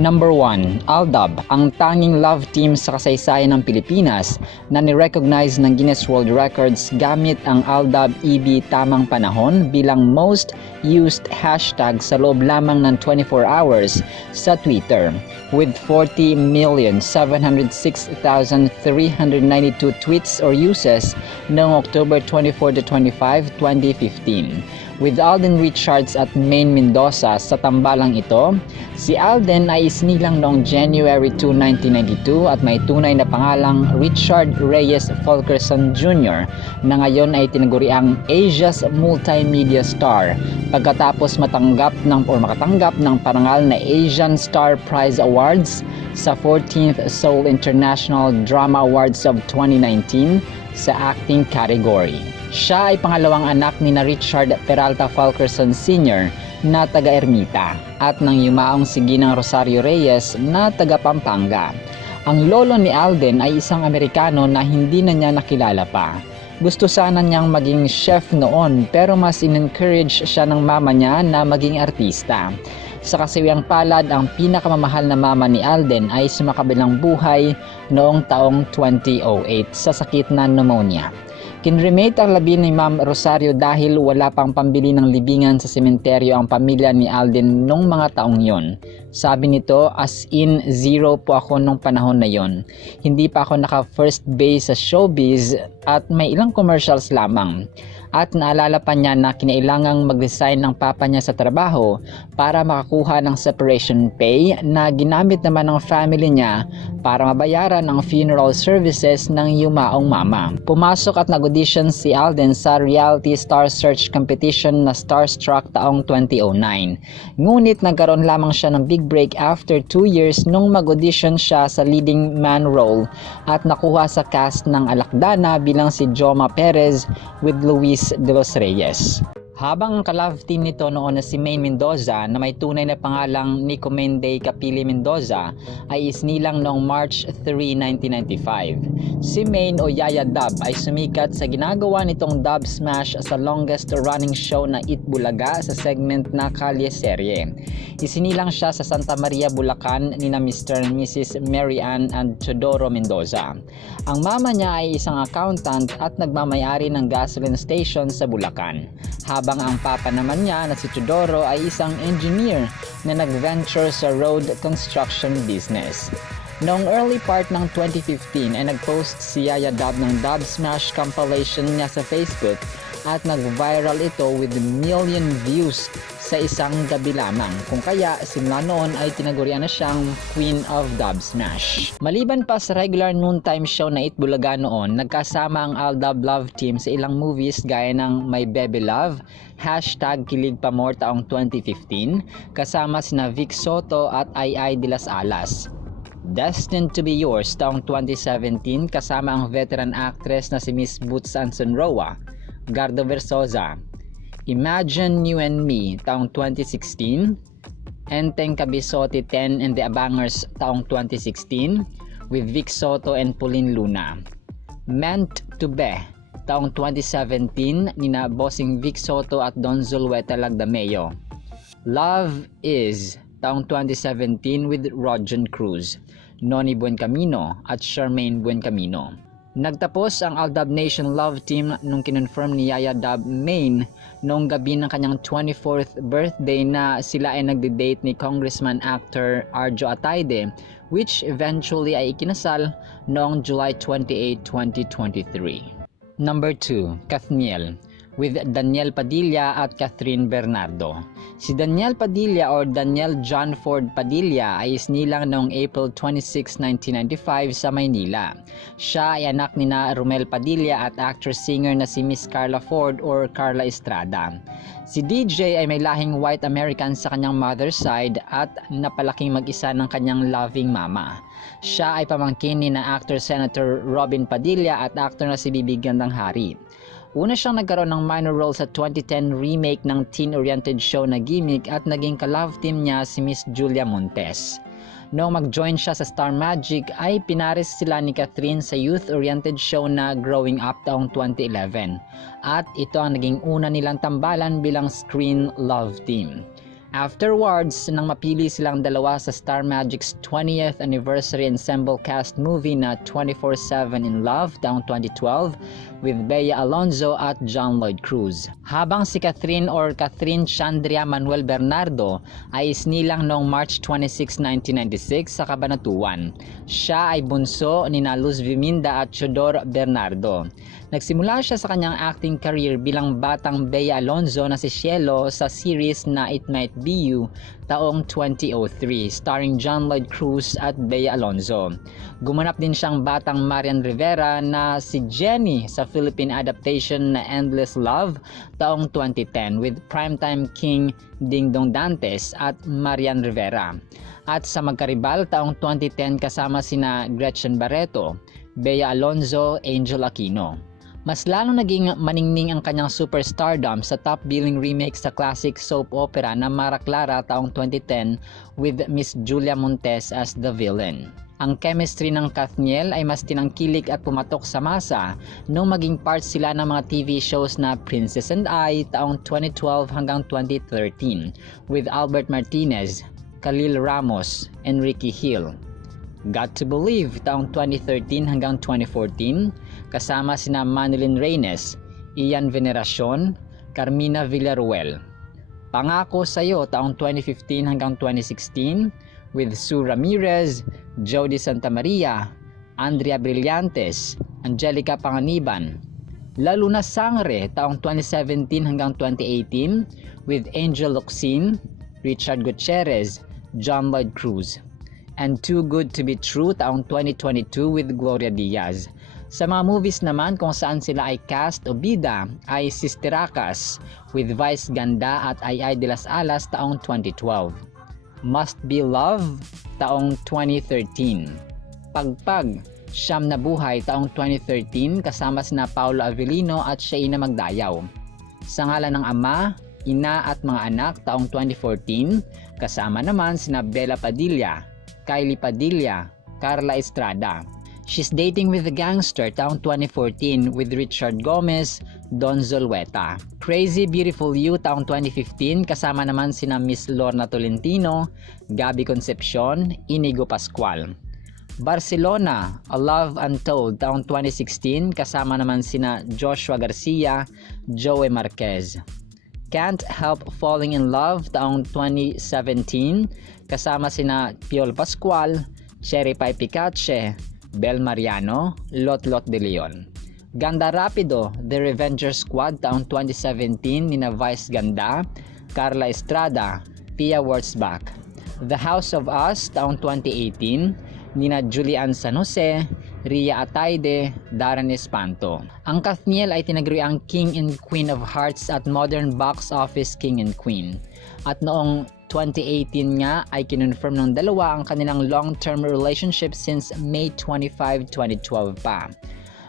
Number 1, Aldab, ang tanging love team sa kasaysayan ng Pilipinas na ni-recognize ng Guinness World Records gamit ang Aldab EB Tamang Panahon bilang most used hashtag sa loob lamang ng 24 hours sa Twitter with 40,706,392 tweets or uses noong October 24 to 25, 2015. With Alden Richards at Maine Mendoza sa tambalang ito, si Alden ay isinilang noong January 2, 1992 at may tunay na pangalang Richard Reyes Fulkerson Jr. na ngayon ay tinaguriang Asia's Multimedia Star pagkatapos makatanggap ng parangal na Asian Star Prize Awards sa 14th Seoul International Drama Awards of 2019 sa acting category. Siya ay pangalawang anak ni na Richard Peralta Fulkerson Sr. na taga-Ermita at ng yumaong si Ginang Rosario Reyes na taga Pampanga. Ang lolo ni Alden ay isang Amerikano na hindi na niya nakilala pa. Gusto sana niyang maging chef noon pero mas in-encourage siya ng mama niya na maging artista. Sa kasawiang palad, ang pinakamamahal na mama ni Alden ay sumakabilang buhay noong taong 2008 sa sakit na pneumonia. Kinremate ang labi ni Ma'am Rosario dahil wala pang pambili ng libingan sa sementeryo ang pamilya ni Alden nung mga taong yon. Sabi nito, as in zero po ako nung panahon na yon. Hindi pa ako naka first base sa showbiz at may ilang commercials lamang. At naalala pa niya na kinailangang mag-resign ng papa niya sa trabaho para makakuha ng separation pay na ginamit naman ng family niya para mabayaran ang funeral services ng yumaong mama. Pumasok at nag-audition si Alden sa reality star search competition na Starstruck taong 2009. Ngunit nagkaroon lamang siya ng big break after 2 years nung mag-audition siya sa leading man role at nakuha sa cast ng Alakdana bilang si Joma Perez with Luis de los Reyes. Habang ang ka-love team nito noon na si Maine Mendoza na may tunay na pangalang Nico Menday Capili Mendoza ay isnilang noong March 3, 1995. Si Maine o Yaya Dub ay sumikat sa ginagawa nitong dub smash sa longest running show na Eat Bulaga sa segment na Kalye Serye. Isinilang siya sa Santa Maria, Bulacan ni na Mr. and Mrs. Mary Ann and Teodoro Mendoza. Ang mama niya ay isang accountant at nagmamayari ng gasoline station sa Bulacan. Habang ang papa naman niya na si Teodoro ay isang engineer na nag-venture sa road construction business. Noong early part ng 2015 ay nag-post si Yaya Dub ng Dub Smash compilation niya sa Facebook at nag-viral ito with million views sa isang gabi lamang. Kung kaya, simula noon ay tinagurian na siyang Queen of Dub Smash. Maliban pa sa regular noontime show na Eat Bulaga noon, nagkasama ang Aldab Love Team sa ilang movies gaya ng My Baby Love, #Kilig Pamor taong 2015, kasama sina Vic Soto at Ay de las Alas. Destined to be Yours taong 2017 kasama ang veteran actress na si Miss Boots Anson-Roa, Gardo Versosa. Imagine You and Me taong 2016, Enteng Kabisote 10 and the Abangers taong 2016 with Vic Soto and Pauline Luna. Meant to Be taong 2017 nina Bossing Vic Soto at Don Zulueta Lagdameo. Love Is taong 2017 with Rodjon Cruz, Noni Buencamino at Charmaine Buencamino. Nagtapos ang Aldab Nation Love Team nung kinonfirm ni Yaya Dub Maine noong gabi ng kanyang 24th birthday na sila ay nagde-date ni Congressman actor Arjo Atayde, which eventually ay ikinasal noong July 28, 2023. Number 2, Kathniel with Daniel Padilla at Catherine Bernardo. Si Daniel Padilla or Daniel John Ford Padilla ay isnilang noong April 26, 1995 sa Maynila. Siya ay anak ni na Romel Padilla at actress-singer na si Miss Carla Ford or Carla Estrada. Si DJ ay may lahing white American sa kanyang mother's side at napalaking mag-isa ng kanyang loving mama. Siya ay pamangkin ni na actor Senator Robin Padilla at actor na si Bibi Gandang Hari. Una siyang nagkaroon ng minor role sa 2010 remake ng teen-oriented show na Gimmick at naging ka-love team niya si Miss Julia Montes. Noong mag-join siya sa Star Magic ay pinares sila ni Catherine sa youth-oriented show na Growing Up taong 2011 at ito ang naging una nilang tambalan bilang screen love team. Afterwards, nang mapili silang dalawa sa Star Magic's 20th Anniversary Ensemble Cast movie na 24/7 in Love taong 2012 with Bea Alonzo at John Lloyd Cruz. Habang si Catherine Chandria Manuel Bernardo ay isnilang noong March 26, 1996 sa Cabanatuan. Siya ay bunso ni Luz Viminda at Chodor Bernardo. Nagsimula siya sa kanyang acting career bilang batang Bea Alonzo na si Cielo sa series na It Might Be You taong 2003 starring John Lloyd Cruz at Bea Alonzo. Gumanap din siyang batang Marian Rivera na si Jenny sa Philippine adaptation na Endless Love taong 2010 with primetime king Dingdong Dantes at Marian Rivera. At sa Magkaribal taong 2010 kasama sina Gretchen Barreto, Bea Alonzo, Angel Aquino. Mas lalong naging maningning ang kanyang superstardom sa top-billing remake sa classic soap opera na Mara Clara taong 2010 with Miss Julia Montes as the villain. Ang chemistry ng Kathniel ay mas tinangkilik at pumatok sa masa nung maging part sila ng mga TV shows na Princess and I taong 2012 hanggang 2013 with Albert Martinez, Khalil Ramos, and Ricky Hill. Got to Believe taong 2013 hanggang 2014 kasama sina Manilyn Reynes, Ian Veneracion, Carmina Villaruel. Pangako Sa'yo taong 2015 hanggang 2016 with Sue Ramirez, Jody Santamaria, Andrea Brillantes, Angelica Panganiban. Lalo na Sangre taong 2017 hanggang 2018 with Angel Locsin, Richard Gutierrez, John Lloyd Cruz. And Too Good to Be True taong 2022 with Gloria Diaz. Sa mga movies naman kung saan sila ay cast o bida ay Sisteracas with Vice Ganda at Ay de las Alas taong 2012. Must Be Love taong 2013. Pagpag, Siyam na Buhay taong 2013 kasama sina Paolo Avellino at Shaina Magdayaw. Sa Ngalan ng Ama, Ina at Mga Anak taong 2014 kasama naman sina Bella Padilla, Kylie Padilla, Carla Estrada. She's Dating with a Gangster taong 2014 with Richard Gomez, Don Zulueta. Crazy Beautiful You taong 2015 kasama naman sina Miss Lorna Tolentino, Gabby Concepcion, Inigo Pascual. Barcelona, A Love Untold taong 2016 kasama naman sina Joshua Garcia, Joey Marquez. Can't Help Falling in Love taong 2017 kasama sina Piol Pascual, Cherry Pie Picache, Bel Mariano, Lot de Leon. Ganda Rapido, The Revenger Squad taong 2017 nina Vice Ganda, Carla Estrada, Pia Wurtzbach. The House of Us taong 2018 nina Julian San Jose, Ria Ataide, Darren Espanto. Ang Kathniel ay tinaguriang King and Queen of Hearts at modern box office King and Queen. At noong 2018 nga ay kinonfirm ng dalawa ang kanilang long-term relationship since May 25, 2012 pa.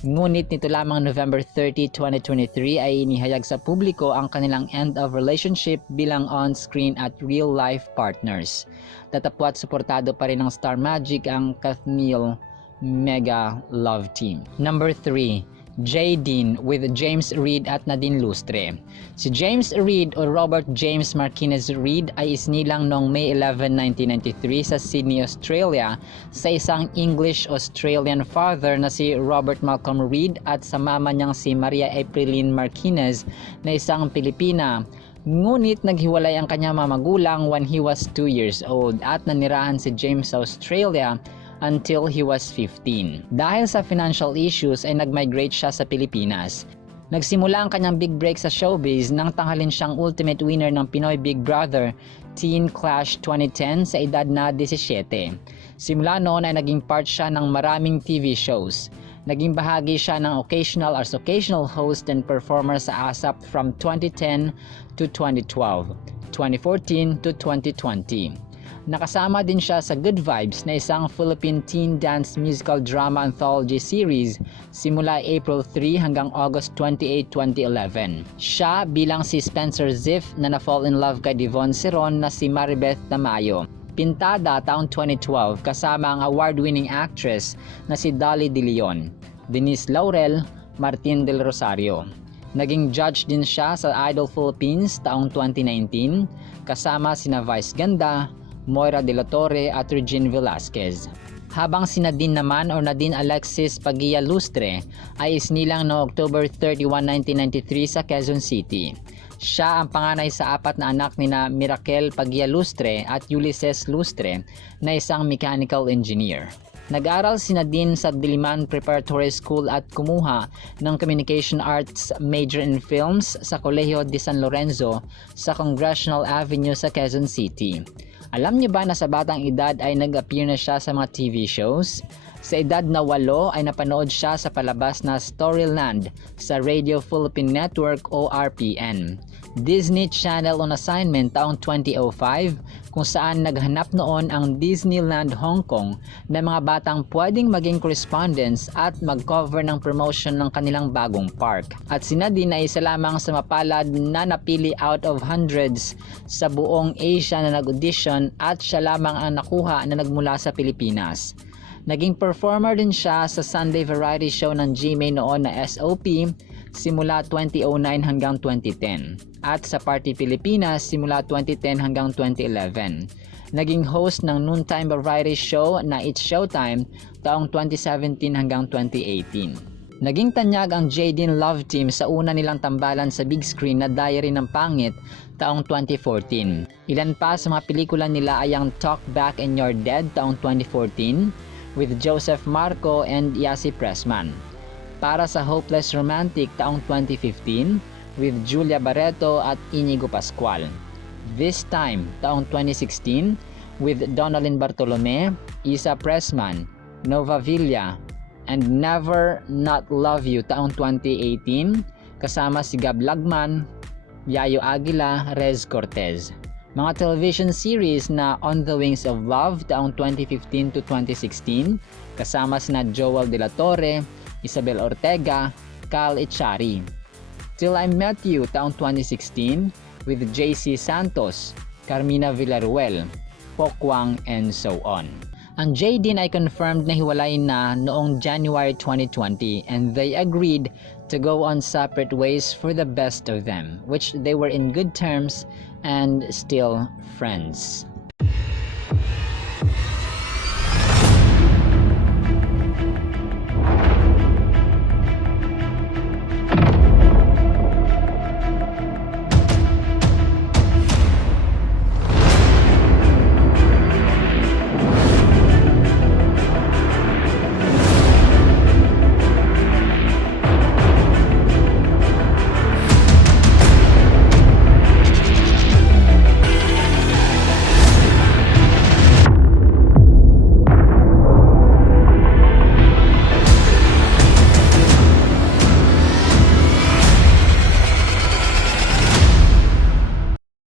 Ngunit nito lamang November 30, 2023 ay inihayag sa publiko ang kanilang end of relationship bilang on-screen at real-life partners. Tatapwat suportado pa rin ng Star Magic ang Kathniel Mega Love Team. Number 3. Jay Dean with James Reid at Nadine Lustre. Si James Reid o Robert James Martinez Reid ay isnilang noong May 11, 1993 sa Sydney, Australia sa isang English-Australian father na si Robert Malcolm Reid at sa mama niyang si Maria Aprilline Martinez na isang Pilipina. Ngunit naghiwalay ang kanyang mga magulang when he was 2 years old at nanirahan si James sa Australia until he was 15. Dahil sa financial issues ay nag-migrate siya sa Pilipinas. Nagsimula ang kanyang big break sa showbiz nang tanghalin siyang ultimate winner ng Pinoy Big Brother Teen Clash 2010 sa edad na 17. Simula noon ay naging part siya ng maraming TV shows. Naging bahagi siya ng occasional host and performer sa ASAP from 2010 to 2012, 2014 to 2020. Nakasama din siya sa Good Vibes na isang Philippine teen dance musical drama anthology series simula April 3 hanggang August 28, 2011. Siya bilang si Spencer Ziff na na-fall in love kay Devon Ceron na si Maribeth Tamayo. Pintada taong 2012 kasama ang award-winning actress na si Dolly De Leon, Denise Laurel, Martin Del Rosario. Naging judge din siya sa Idol Philippines taong 2019 kasama sina Vice Ganda, Moira De La Torre at Regine Velasquez. Habang si Nadine naman o Nadine Alexis Pagia Lustre ay isnilang noong October 31, 1993 sa Quezon City. Siya ang panganay sa apat na anak nina Miracle Pagia Lustre at Ulysses Lustre na isang mechanical engineer. Nag-aral si Nadine sa Diliman Preparatory School at kumuha ng Communication Arts major in Films sa Colegio de San Lorenzo sa Congressional Avenue sa Quezon City. Alam niyo ba na sa batang edad ay nag-appear na siya sa mga TV shows? Sa edad na 8 ay napanood siya sa palabas na Storyland sa Radio Philippine Network o RPN. Disney Channel on assignment taong 2005 kung saan naghanap noon ang Disneyland Hong Kong ng mga batang pwedeng maging correspondents at mag-cover ng promotion ng kanilang bagong park. At si Nadine ay isa lamang sa mapalad na napili out of hundreds sa buong Asia na nag-audition at siya lamang ang nakuha na nagmula sa Pilipinas. Naging performer din siya sa Sunday variety show ng GMA noon na SOP simula 2009 hanggang 2010 at sa Party Pilipinas simula 2010 hanggang 2011. Naging host ng noontime variety show na It's Showtime taong 2017 hanggang 2018. Naging tanyag ang Jadine Love Team sa una nilang tambalan sa big screen na Diary ng Pangit taong 2014. Ilan pa sa mga pelikula nila ay ang Talk Back and You're Dead taong 2014 with Joseph Marco and Yasi Pressman. Para sa Hopeless Romantic taong 2015 with Julia Barreto at Inigo Pascual. This Time taong 2016 with Donalyn Bartolome, Isa Pressman, Nova Villa, and Never Not Love You taong 2018 kasama si Gab Lagman, Yayo Aguila, Rez Cortez. Mga television series na On the Wings of Love taong 2015 to 2016 kasama sina Joel De La Torre, Isabel Ortega, Cal Echari. Till I Met You taong 2016 with JC Santos, Carmina Villaruel, Pokwang, and so on. Ang Jadine ay confirmed na hiwalay na noong January 2020 and they agreed to go on separate ways for the best of them, which they were in good terms and still friends.